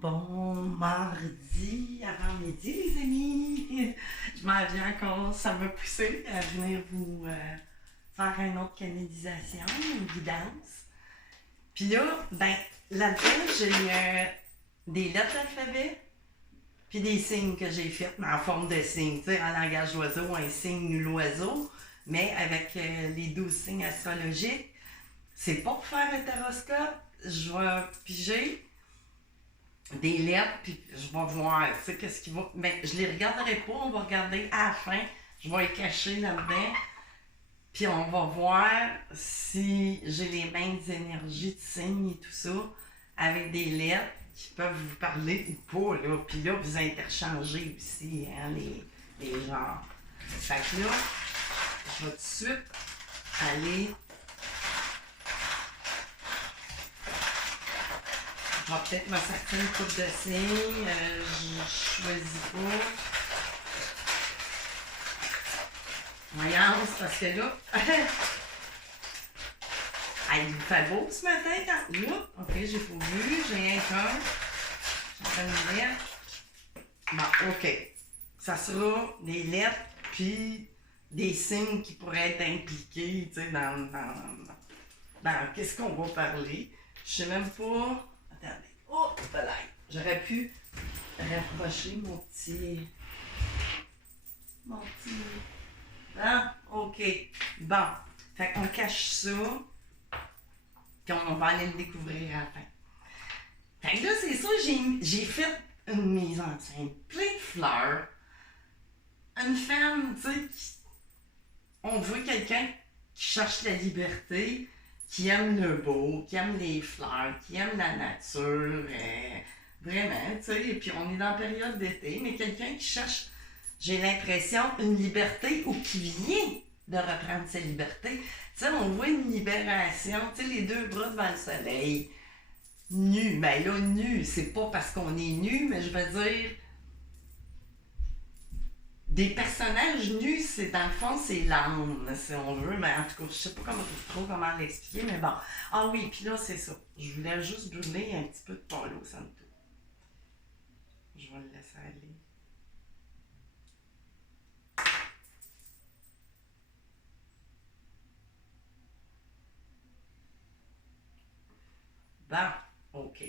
Bon mardi avant-midi, les amis. Je m'en viens encore, ça m'a poussé à venir vous faire une autre canalisation, une guidance. Puis là, là-dedans, j'ai des lettres d'alphabet, puis des signes que j'ai faits, mais en forme de signes, tu sais, en langage d'oiseau, un signe l'oiseau, mais avec les 12 signes astrologiques. C'est pas pour faire un taroscope, je vais piger des lettres, puis je vais voir, tu sais, qu'est-ce qui va. Mais je les regarderai pas, on va regarder à la fin. Je vais les cacher là-dedans, puis on va voir si j'ai les mêmes énergies de signes et tout ça, avec des lettres qui peuvent vous parler ou pas, là. Puis là, vous interchangez aussi, hein, les genres. Fait que là, je vais tout de suite aller. Je vais peut-être me sortir une coupe de signes. Je choisis pas. Voyons, c'est parce que là. Il fait beau ce matin quand. Là, ok, j'ai pas vu. J'ai un cœur. Je suis en train de lire. Bon, ok. Ça sera des lettres puis des signes qui pourraient être impliqués, tu sais, dans qu'est-ce qu'on va parler. Je sais même pas. Attendez. Oh, voilà. J'aurais pu rapprocher mon petit. Ah, ok. Bon. Fait qu'on cache ça. Puis on va aller le découvrir à la fin. Fait que là, c'est ça, j'ai fait une mise en scène. Plein de fleurs. Une femme, tu sais, on voit quelqu'un qui cherche la liberté, qui aime le beau, qui aime les fleurs, qui aime la nature, vraiment, tu sais, et puis on est dans la période d'été, mais quelqu'un qui cherche, j'ai l'impression, une liberté ou qui vient de reprendre sa liberté. Tu sais, on voit une libération, tu sais, les deux bras devant le soleil, nu, ben là, nu, c'est pas parce qu'on est nu, mais je veux dire, des personnages nus, c'est dans le fond, c'est l'âme, si on veut, mais en tout cas, je sais pas comment l'expliquer, mais bon. Ah oui, puis là, c'est ça. Je voulais juste brûler un petit peu de Palo Santo. Je vais le laisser aller. Bon, ok.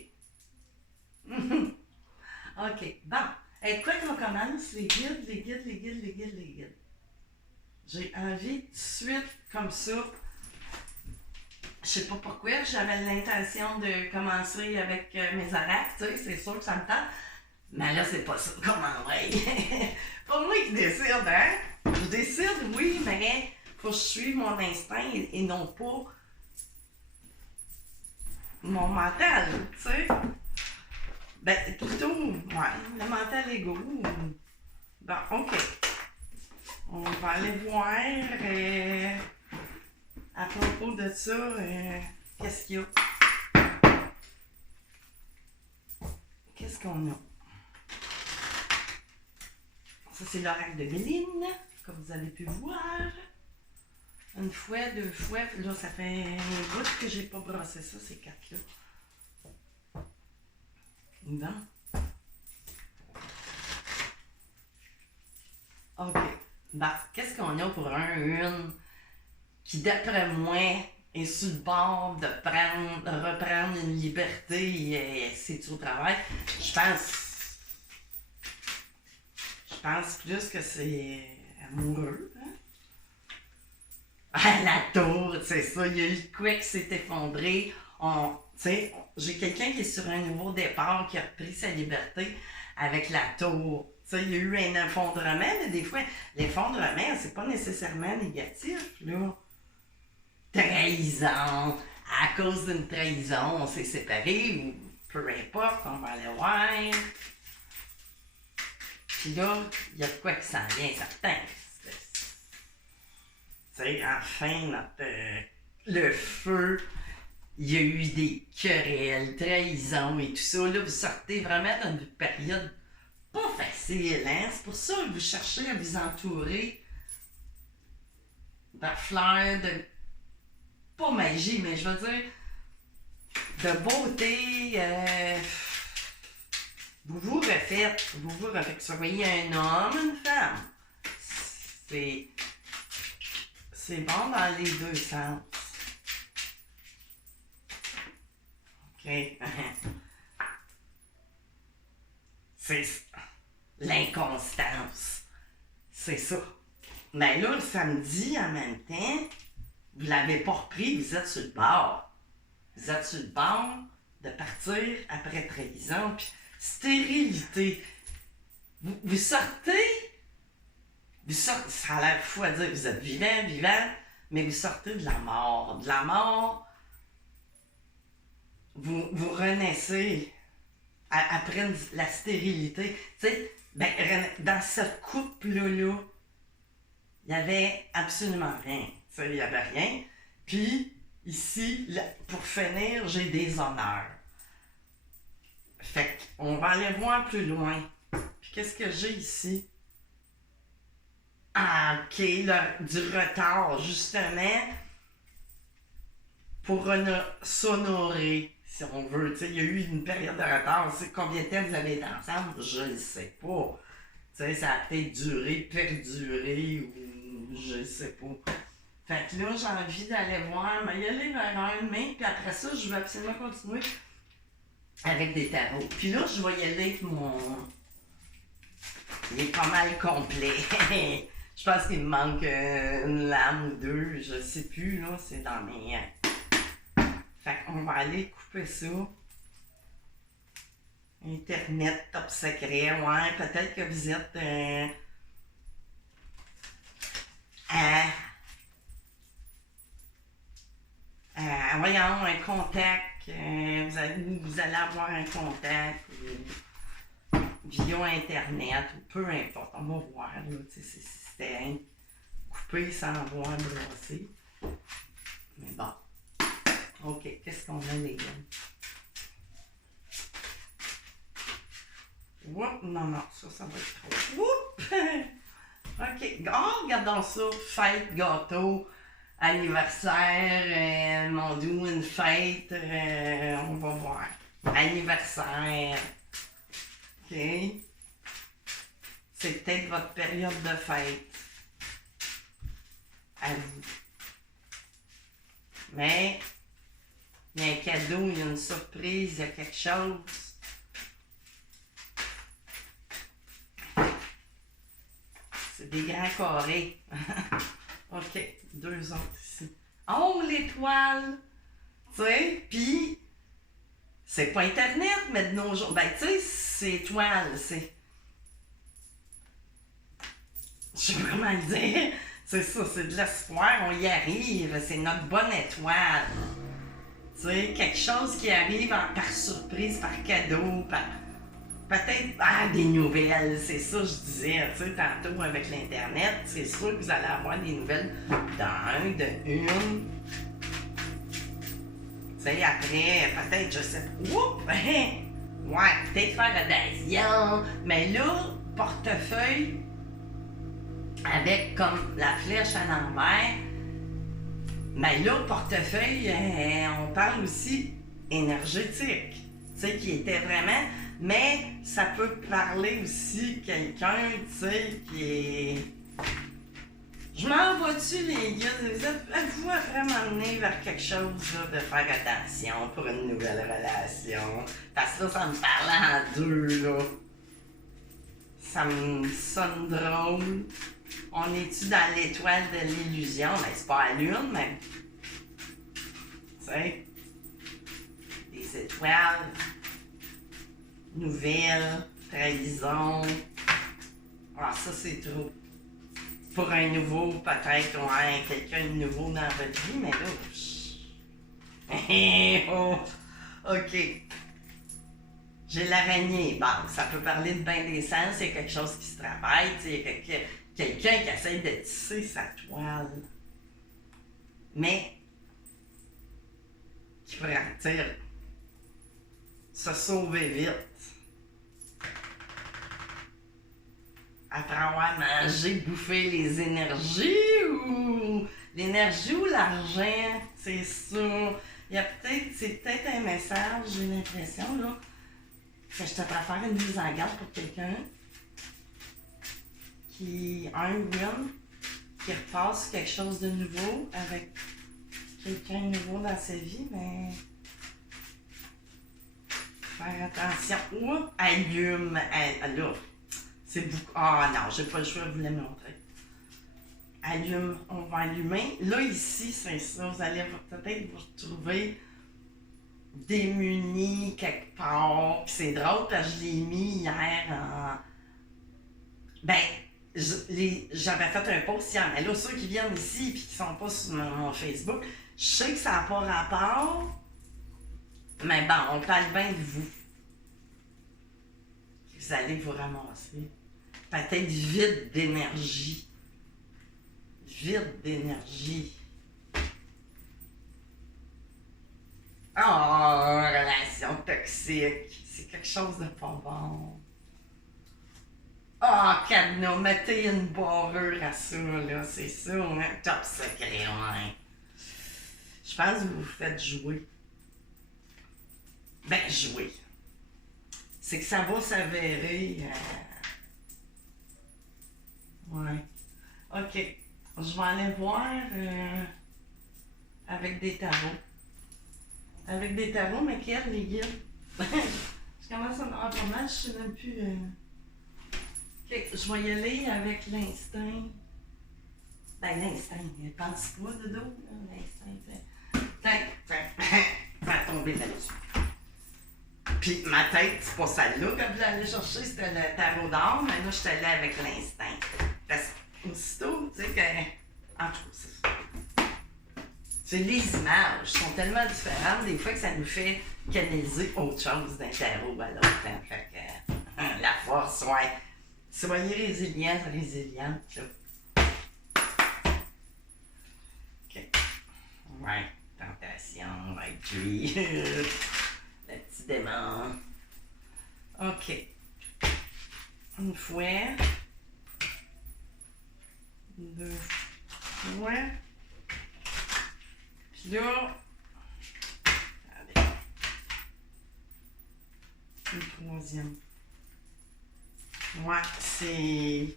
Ok, bon. Et quoi qu'on commence, les guides. J'ai envie tout de suite, comme ça, je sais pas pourquoi, j'avais l'intention de commencer avec mes oracles, tu sais, c'est sûr que ça me tente. Mais là, c'est pas ça. Comment, ouais? Pas moi qui décide, hein? Je décide, oui, mais faut que je suive mon instinct et non pas mon mental, tu sais. Ben, plutôt, ouais, le mental égo. Bon, ok. On va aller voir à propos de ça, qu'est-ce qu'il y a? Qu'est-ce qu'on a? Ça, c'est l'oracle de Méline, comme vous avez pu voir. Une fois, deux fois, là, ça fait un bout que j'ai pas brossé ça, ces quatre-là. Bon. OK. Bon, qu'est-ce qu'on a pour une qui, d'après moi, est sur le bord de reprendre une liberté, c'est au travail? Je pense plus que c'est amoureux, hein? Ah, la tour, c'est ça, il y a eu quoi qui s'est effondré. J'ai quelqu'un qui est sur un nouveau départ, qui a repris sa liberté avec la tour. Tu sais, il y a eu un effondrement, mais des fois, l'effondrement, c'est pas nécessairement négatif, là. Trahison. À cause d'une trahison, on s'est séparés, ou peu importe, on va aller voir. Puis là, il y a de quoi qui s'en vient, certain. Tu sais, enfin, le feu, il y a eu des querelles, trahisons et tout ça. Là, vous sortez vraiment d'une période pas facile, hein? C'est pour ça que vous cherchez à vous entourer de fleurs, de. Pas magie, mais je veux dire, de beauté. refaites. Vous vous refaites. Que vous voyez un homme, une femme. C'est bon dans les deux sens. OK. C'est l'inconstance. C'est ça. Mais là, le samedi, en même temps, vous l'avez pas repris, vous êtes sur le bord. Vous êtes sur le bord de partir après trahison, puis stérilité. Vous sortez, ça a l'air fou à dire, vous êtes vivant, mais vous sortez de la mort. De la mort, vous renaissez après la stérilité. Tu sais, ben, dans ce couple-là, il n'y avait absolument rien. Tu sais, il n'y avait rien. Puis, ici, pour finir, j'ai des honneurs. Fait qu'on va aller voir plus loin. Puis, qu'est-ce que j'ai ici? Ah, OK, du retard, justement, pour s'honorer, si on veut. Tu sais, il y a eu une période de retard. C'est combien de temps vous avez été ensemble? Je ne sais pas. Tu sais, ça a peut-être duré, perduré, ou je ne sais pas. Fait que là, j'ai envie d'aller voir, mais y aller vers un mai, puis après ça, je vais absolument continuer avec des tarots. Puis là, je vais y aller avec mon... Il est pas mal complet. Je pense qu'il me manque une lame ou deux, je sais plus, là, c'est dans mes... Fait qu'on va aller couper ça. Internet, top secret, ouais, peut-être que vous êtes... voyons, un contact, vous allez avoir un contact via Internet, ou peu importe, on va voir, là, c'était coupé sans voir brasser. Mais bon. OK, qu'est-ce qu'on a, les gars? Oups, non, ça va être trop. Oups! OK, regardons ça, fête, gâteau, anniversaire, mon Dieu, une fête, on va voir. Anniversaire. OK. C'est peut-être votre période de fête. À vous. Mais, il y a un cadeau, il y a une surprise, il y a quelque chose. C'est des grands carrés. OK, 2 autres ici. Oh, l'étoile! Tu sais, puis c'est pas Internet, mais de nos jours. Ben, tu sais, c'est étoile, c'est. Je sais pas comment le dire. C'est ça, c'est de l'espoir, on y arrive. C'est notre bonne étoile. Tu sais, quelque chose qui arrive par surprise, par cadeau, par. Peut-être des nouvelles, c'est ça que je disais, tu sais, tantôt avec l'Internet, c'est sûr que vous allez avoir des nouvelles de une. Tu sais, après, peut-être, je sais pas, ouais, peut-être faire adhésion, mais là, portefeuille, avec comme la flèche à l'envers, mais là, portefeuille, on parle aussi énergétique, tu sais, qui était vraiment... Mais ça peut parler aussi quelqu'un, tu sais, qui est... Je m'en vais-tu, les gars? Êtes-vous vraiment mené vers quelque chose là, de faire attention pour une nouvelle relation? Parce que là, ça me parle en deux, là. Ça me sonne drôle. On est-tu dans l'étoile de l'illusion? Mais c'est pas la lune, mais... Tu sais, des étoiles... Nouvelle, trahison. Ah, ça, c'est trop. Pour un nouveau, peut-être, ouais, quelqu'un de nouveau dans votre vie, mais là, oh, OK. J'ai l'araignée. Bon, ça peut parler de bien des sens, c'est quelque chose qui se travaille, tu sais, quelqu'un qui essaie de tisser sa toile. Mais, qui pourrait, tu sais, se sauver vite. Après avoir mangé, bouffé les énergies ou l'énergie ou l'argent, c'est sûr. Il y a peut-être, c'est peut-être un message, j'ai l'impression, là. que je te préfère une mise en garde pour quelqu'un qui a un win, qui repasse quelque chose de nouveau avec quelqu'un de nouveau dans sa vie, mais faire attention. Oups, allume. Là, c'est beaucoup. Ah non, j'ai pas le choix de vous le montrer. Allume, on va allumer. Là, ici, c'est ça. Vous allez peut-être vous retrouver démunis quelque part. Puis c'est drôle parce que je l'ai mis hier en. Ben, j'avais fait un post hier. Mais là, ceux qui viennent ici et qui sont pas sur mon Facebook, je sais que ça n'a pas rapport. Mais bon, on parle bien de vous. Vous allez vous ramasser. Peut-être vide d'énergie. Vide d'énergie. Oh, relation toxique. C'est quelque chose de pas bon. Ah, oh, cadenas, mettez une barrure à ça, là. C'est ça, hein? Top secret, ouais. Je pense que vous vous faites jouer. Ben, jouer. C'est que ça va s'avérer. Ouais. OK. Je vais aller voir avec des tarots. Avec des tarots, mais quels, les guides? Je commence à me avoir pas mal, je sais même plus. OK, je vais y aller avec l'instinct. Ben, l'instinct, il pense pas de dos, l'instinct. Peut-être, va tomber là-dessus. Puis ma tête, c'est pas celle-là que je voulais aller chercher, c'était le tarot d'or, mais là, je suis allée avec l'instinct. Parce qu'aussitôt, tu sais que. En tout cas, c'est ça. C'est les images sont tellement différentes, des fois, que ça nous fait canaliser autre chose d'un tarot à l'autre. Hein. Fait que, la force, ouais. Soyez résilients, résilientes, là. OK. Ouais, tentation, ouais, puis. Le petit démon. OK. Une fois. Deux fois. Puis là. Allez. Une troisième. Ouais, c'est.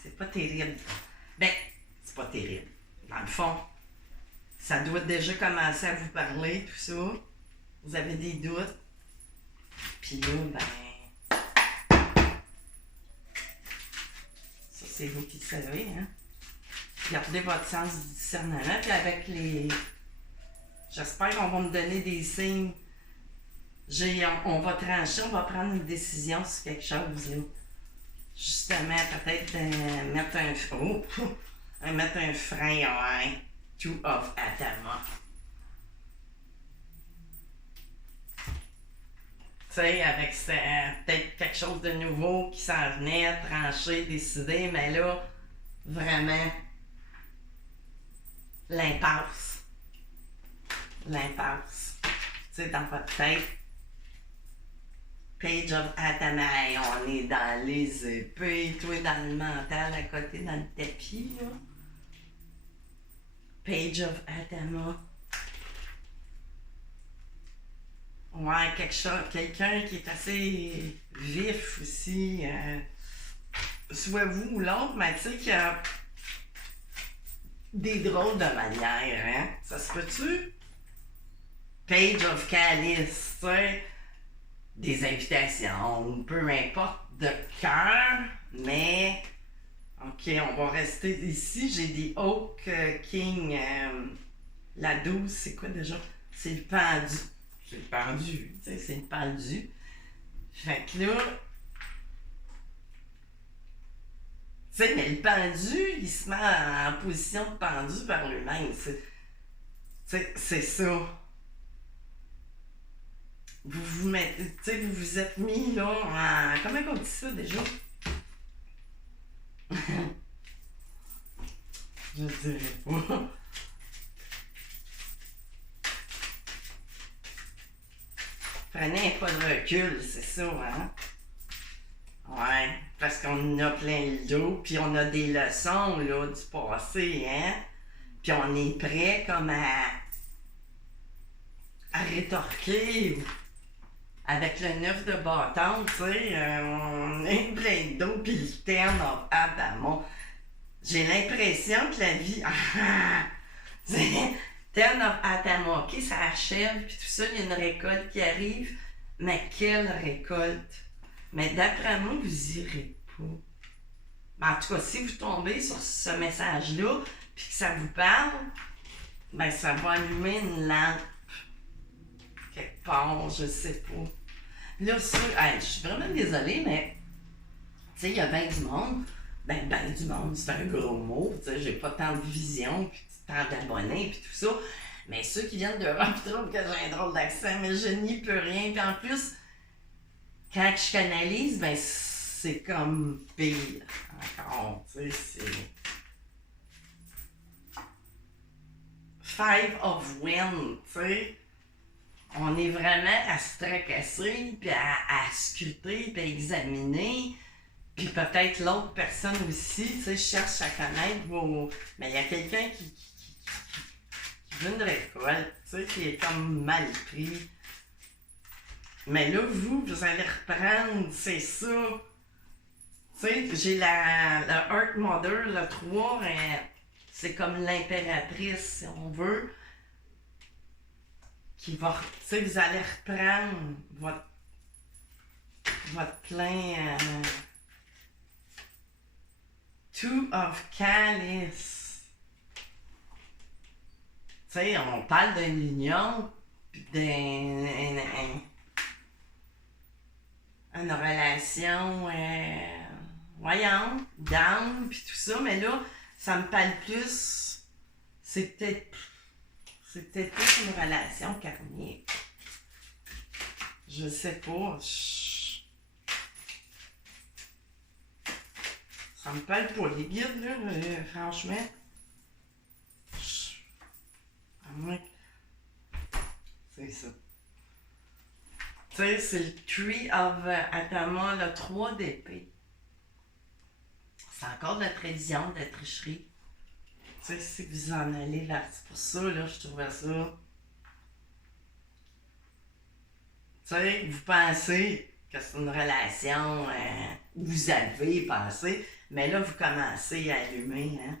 C'est pas terrible. Ben, c'est pas terrible. Dans le fond. Ça doit déjà commencer à vous parler, tout ça. Vous avez des doutes. Puis là, ben. Ça, c'est vous qui le savez, hein. Gardez votre sens du discernement. Puis avec les. J'espère qu'on va me donner des signes. On va trancher, on va prendre une décision sur quelque chose, là. Justement, peut-être mettre un. Oh! Mettre un frein, ouais. Two of Atama. Tu sais, avec peut-être quelque chose de nouveau qui s'en venait, trancher, décider, mais là, vraiment, l'impasse. L'impasse. Tu sais, dans votre tête, Page of Atama, on est dans les épées, toi dans le mental, à côté dans le tapis, là. Page of Atama. Ouais, quelqu'un qui est assez vif aussi. Soit vous ou l'autre, mais tu sais qu'il y a des drôles de manières, hein? Ça se peut-tu? Page of Calice, tu sais. Des invitations, peu importe de cœur, mais. OK, on va rester ici. J'ai des Oak King. La 12, c'est quoi déjà? C'est le pendu. C'est le pendu, tu sais, c'est le pendu. Fait que là. Tu sais, mais le pendu, il se met en position de pendu par lui-même. C'est ça. Vous vous mettez. Tu sais, vous vous êtes mis là en. Comment on dit ça déjà? Je dirais pas. Prenez un pas de recul, c'est ça, hein? Ouais, parce qu'on a plein le dos, puis on a des leçons, là, du passé, hein? Puis on est prêt comme à rétorquer. avec le 9 de bâton, tu sais, on est plein d'eau, puis le terme Adamo. J'ai l'impression que la vie. C'est Ten of Adamo, ok, ça achève, puis tout ça, il y a une récolte qui arrive. Mais quelle récolte! Mais d'après moi, vous irez pas. Mais en tout cas, si vous tombez sur ce message-là, puis que ça vous parle, ben ça va allumer une lampe quelque part, je sais pas. Là, ça, hey, je suis vraiment désolée, mais tu sais, il y a bien du monde. Ben du monde, c'est un gros mot. Tu sais, j'ai pas tant de vision, puis tant d'abonnés, puis tout ça. Mais ceux qui viennent d'Europe trouvent que j'ai un drôle d'accent, mais je n'y peux rien. Puis en plus, quand je canalise, ben c'est comme pire. Encore, tu sais, c'est. Five of Wind, tu sais. On est vraiment à se tracasser, puis à scruter, puis à examiner. Puis peut-être l'autre personne aussi, tu sais, cherche à connaître vos. Mais il y a quelqu'un qui veut une récolte, tu sais, qui est comme mal pris. Mais là, vous allez reprendre, c'est ça. Tu sais, j'ai la Earth Mother, le 3, c'est comme l'impératrice, si on veut, qui va, tu sais, vous allez reprendre votre plein Two of Chalice. Tu sais, on parle d'une union, puis d'une relation, voyons, down, puis tout ça, mais là, ça me parle plus, c'est peut-être plus une relation karmique. Je sais pas. Ça me parle pas les guides, là, franchement. À moins que... C'est ça. Tu sais, c'est le Tree of Atama, le 3 d'épée. C'est encore de la tradition, de la tricherie. Tu sais, si vous en allez là, c'est pour ça, là, je trouvais ça. Tu sais, vous pensez que c'est une relation où vous avez pensé, mais là, vous commencez à allumer, hein.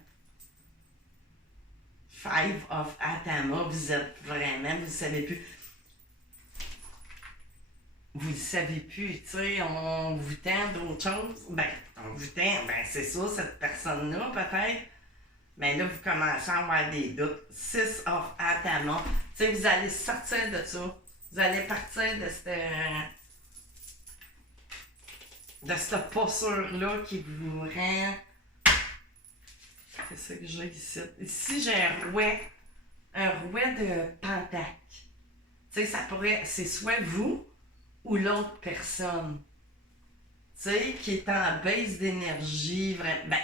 Five of Atama, vous êtes vraiment, vous ne savez plus. Vous ne savez plus, tu sais, on vous tend d'autres choses. Ben, on vous tend, ben c'est ça, cette personne-là, peut-être. Mais là, vous commencez à avoir des doutes. Six of Atama. Tu sais, vous allez sortir de ça. Vous allez partir de cette posture-là qui vous rend. Qu'est-ce que j'ai ici? Ici, j'ai un rouet de pentacle. Tu sais, ça pourrait. C'est soit vous ou l'autre personne. Tu sais, qui est en baisse d'énergie, vraiment. Ben,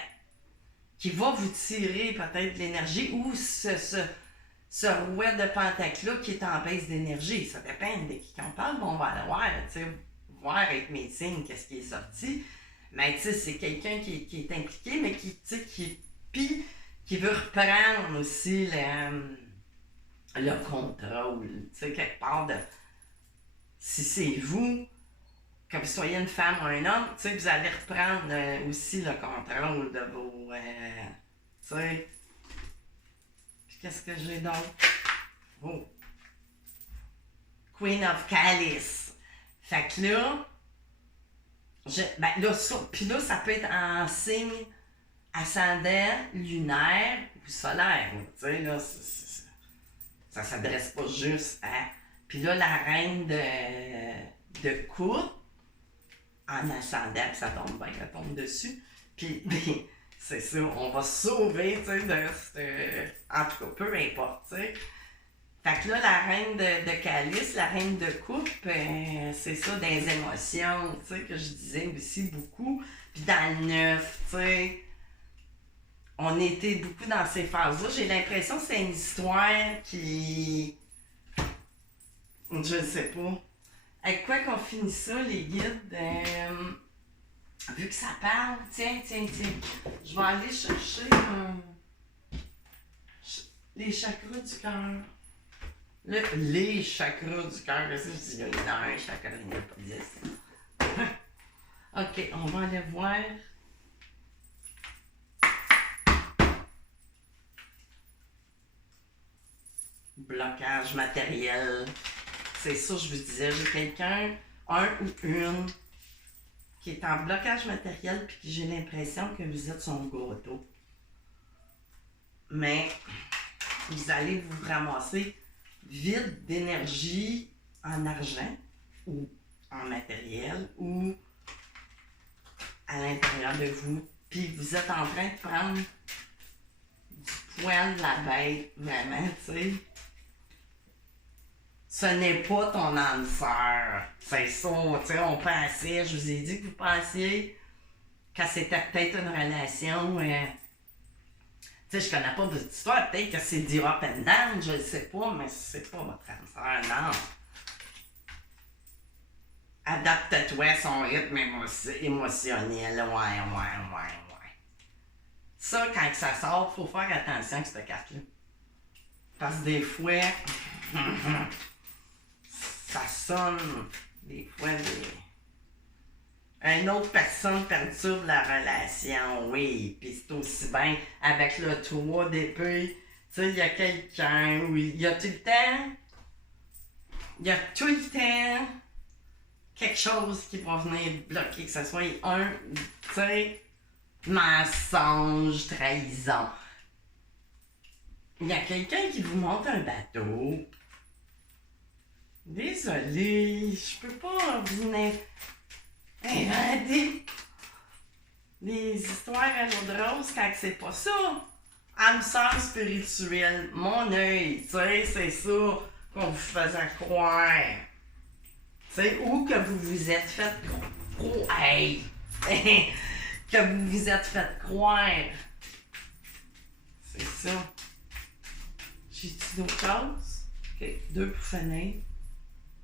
qui va vous tirer peut-être de l'énergie ou ce rouet de pentacle-là qui est en baisse d'énergie. Ça dépend de qui on parle, bon, on va aller voir, tu sais, voir avec mes signes qu'est-ce qui est sorti. Mais tu sais, c'est quelqu'un qui est impliqué, mais qui, tu sais, qui veut reprendre aussi le contrôle, tu sais, quelque part de... Si c'est vous, que vous soyez une femme ou un homme, tu sais, vous allez reprendre aussi le contrôle de vos... tu sais... Puis qu'est-ce que j'ai d'autre? Oh! Queen of Chalice. Fait que là... ben là, puis là, ça peut être en signe ascendant, lunaire ou solaire. Tu sais, là, ça s'adresse pas juste à... Puis là, la reine de coupe, en ascendant, puis ça tombe bien, elle tombe dessus. Puis, c'est ça, on va se sauver, tu sais, en tout cas, peu importe, tu sais. Fait que là, la reine de calice, la reine de coupe, c'est ça, des émotions, tu sais, que je disais aussi beaucoup. Puis dans le neuf, tu sais, on était beaucoup dans ces phases-là. J'ai l'impression que c'est une histoire qui... Je ne sais pas. Avec quoi qu'on finit ça, les guides? Vu que ça parle, tiens. Je vais aller chercher les chakras du cœur. Les chakras du cœur, je dis, il y en a un chakra, il n'y en a pas 10. Ok, on va aller voir. Blocage matériel. C'est ça, je vous disais, j'ai quelqu'un, un ou une, qui est en blocage matériel, puis que j'ai l'impression que vous êtes son gâteau. Mais vous allez vous ramasser vide d'énergie en argent ou en matériel ou à l'intérieur de vous. Puis vous êtes en train de prendre du poil de la bête, vraiment, tu sais. Ce n'est pas ton âme sœur. C'est ça, tu sais, on pensait, je vous ai dit que vous pensiez que c'était peut-être une relation. Tu sais, je connais pas votre histoire, peut-être que c'est du up and down, je ne sais pas, mais c'est pas votre âme sœur, non. Adapte-toi à son rythme émotionnel, ouais. Ça, quand ça sort, faut faire attention avec cette carte-là. Parce que des fois, ça sonne, des fois, une autre personne perturbe la relation, oui. Puis c'est aussi bien avec le 3 d'épée. Tu sais, il y a quelqu'un, oui, il y a tout le temps quelque chose qui va venir bloquer, que ce soit un, tu sais, mensonge, trahison. Il y a quelqu'un qui vous montre un bateau. Désolée, je peux pas vous inventer des histoires à l'eau de rose quand c'est pas ça. Âme sœur spirituelle, mon œil, tu sais, c'est ça qu'on vous faisait croire. Tu sais, ou que vous vous êtes fait hey! Que vous vous êtes fait croire. C'est ça. J'ai-tu d'autres choses? Ok, 2 pour finir.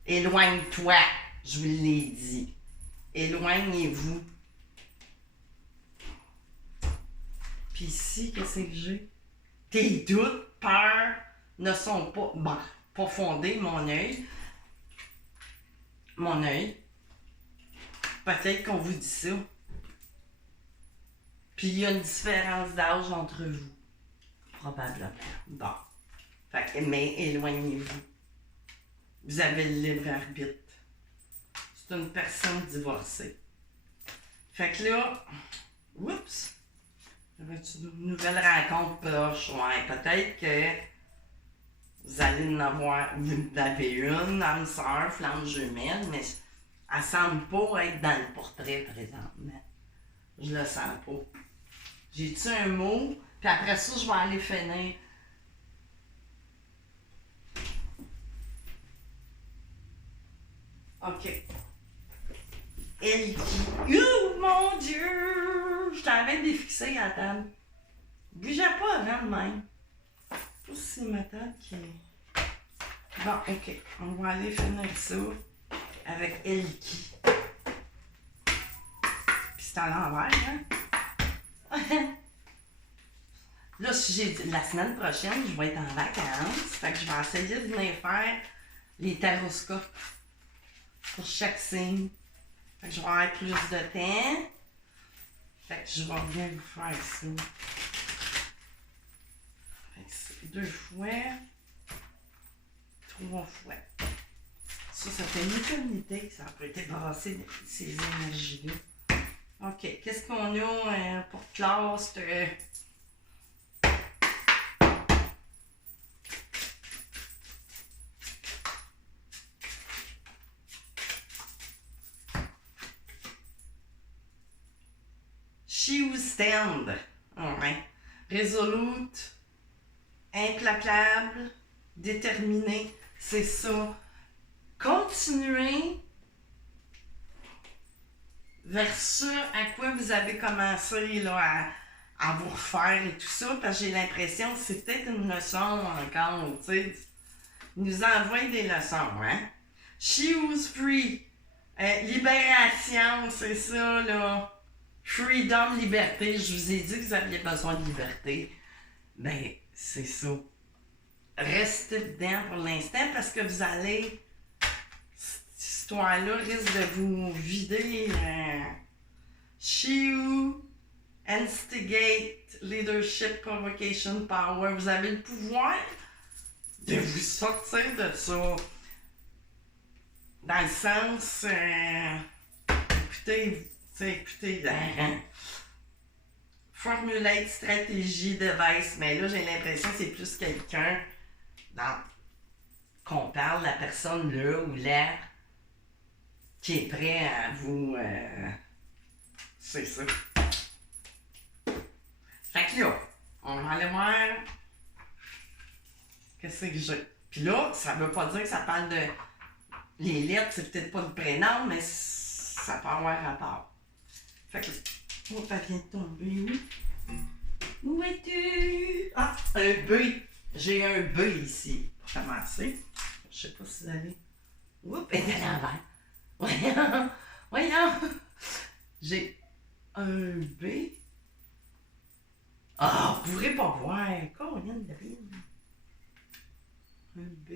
Éloigne-toi, je vous l'ai dit. Éloignez-vous. Puis ici, qu'est-ce que j'ai? Tes doutes, peurs ne sont pas fondés, mon œil. Mon œil. Peut-être qu'on vous dit ça. Puis il y a une différence d'âge entre vous. Probablement. Bon. Fait que, mais éloignez-vous. Vous avez le libre arbitre. C'est une personne divorcée. Fait que là, oups, j'avais-tu une nouvelle rencontre proche? Ouais, peut-être que vous allez en avoir, vous en avez une, âme sœur, flamme jumelle, mais elle semble pas être dans le portrait présentement. Je le sens pas. J'ai-tu un mot? Puis après ça, je vais aller finir. OK. Elle qui... Oh mon Dieu! Je t'avais défixé à la table. Bougez pas avant de même. Je sais pas si c'est ma table qui est... Bon, OK. On va aller finir ça avec Elki. Puis c'est à l'envers, hein? Là, la semaine prochaine, je vais être en vacances. Fait que je vais essayer de venir faire les taroscopes pour chaque signe. Fait que je vais avoir plus de temps. Fait que je vais bien vous faire ça. Fait que c'est 2 fois, 3 fois. Ça fait une éternité que ça n'a pas été brassé de ces énergies-là. OK, qu'est-ce qu'on a pour classe? She will stand. Ouais. Résolute, implacable, déterminée. C'est ça. Continuez vers ce à quoi vous avez commencé là, à vous refaire et tout ça, parce que j'ai l'impression que c'est peut-être une leçon encore, tu sais. Il nous envoie des leçons, hein. She was free. Libération, c'est ça, là. Freedom, liberté. Je vous ai dit que vous aviez besoin de liberté. Ben, c'est ça. rester dedans pour l'instant parce que vous allez. Cette histoire-là risque de vous vider. She who instigate leadership, provocation, power. Vous avez le pouvoir de vous sortir de ça. Dans le sens. Écoutez. Formulate stratégie, device, mais là j'ai l'impression que c'est plus quelqu'un qu'on parle, la personne là ou là qui est prêt à vous. C'est ça. Fait que là, on va aller voir qu'est-ce que j'ai. Puis là, ça veut pas dire que ça parle de. Les lettres, c'est peut-être pas le prénom, mais ça peut avoir rapport. Fait que. Oh, ça vient de tomber où? Où es-tu? Ah, un B. J'ai un B ici. Pour commencer. Je sais pas si vous avez. Oups, elle est à l'envers. Voyons. J'ai un B. Ah, vous pourrez pas voir. Combien de B? Un B.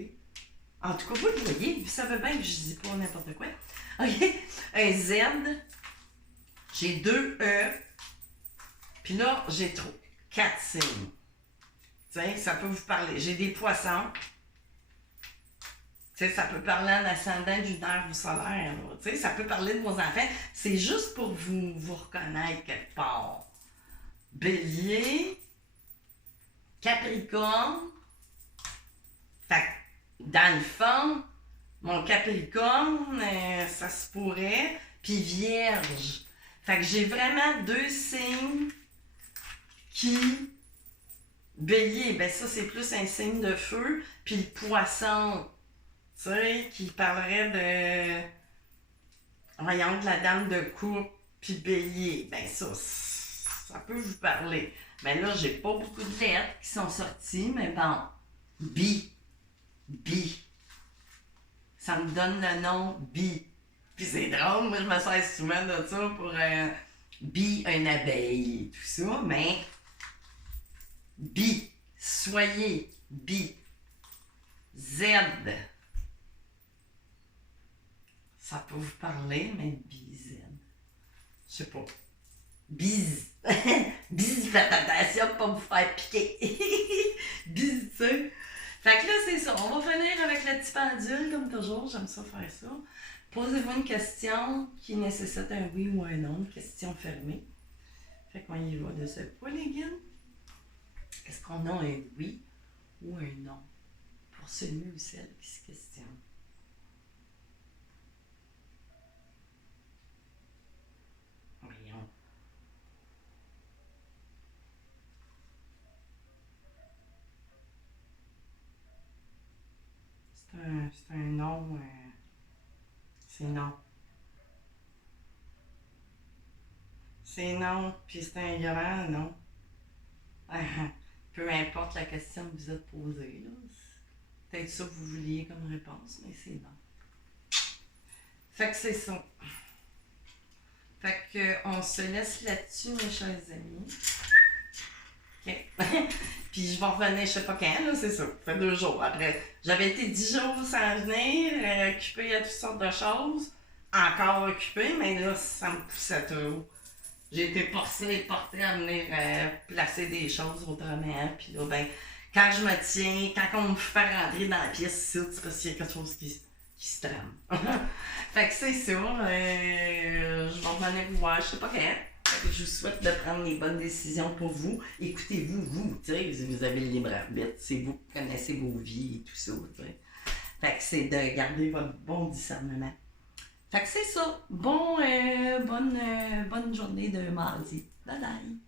En tout cas, vous le voyez. Vous savez bien que je dis pas n'importe quoi. OK. Un Z. J'ai 2 E, puis là, j'ai 4 signes. Tiens, ça peut vous parler. J'ai des poissons. T'sais, ça peut parler en ascendant lunaire ou solaire. T'sais, ça peut parler de vos enfants. C'est juste pour vous reconnaître quelque part. Bélier, Capricorne. Fait que, dans le fond, mon Capricorne, ça se pourrait. Puis Vierge. Fait que j'ai vraiment 2 signes qui. Bélier, ben ça c'est plus un signe de feu. Puis le poisson, tu sais, qui parlerait de. Voyons, de la dame de coupe, puis bélier. Ben ça peut vous parler. Mais là, j'ai pas beaucoup de lettres qui sont sorties, mais bon. Bi. Ça me donne le nom Bi. Puis c'est drôle, moi je me sers souvent de ça pour bi, une abeille et tout ça, mais bi, soyez, bi, Z, ça peut vous parler, mais bi, Z, je sais pas, bise, bise, faites attention pour pas vous faire piquer, bise, tu sais. Fait que là c'est ça, on va finir avec le petit pendule comme toujours, j'aime ça faire ça. Posez-vous une question qui nécessite un oui ou un non, une question fermée. Fait qu'on y va de ce pas, les guides. Est-ce qu'on a un oui ou un non pour celui ou celle qui se questionne? Voyons. C'est un non. C'est non. C'est non, puis c'est un grand non. Peu importe la question que vous êtes posée. C'est peut-être ça que vous vouliez comme réponse, mais c'est non. Fait que c'est ça. Fait que on se laisse là-dessus, mes chers amis. OK. Puis je vais revenir, je sais pas quand, là, c'est ça. Ça fait 2 jours. Après, j'avais été 10 jours sans venir, occupée à toutes sortes de choses. Encore occupée, mais là, ça me poussait trop. J'ai été portée à venir placer des choses autrement. Puis là, ben, quand je me tiens, quand on me fait rentrer dans la pièce, c'est parce qu'il y a quelque chose qui se trame. Fait que c'est ça. Je vais revenir vous voir, je sais pas quand. Je vous souhaite de prendre les bonnes décisions pour vous. Écoutez-vous, tu sais, vous avez le libre arbitre, c'est vous qui connaissez vos vies et tout ça, tu sais. Fait que c'est de garder votre bon discernement. Fait que c'est ça. Bonne journée de mardi. Bye bye!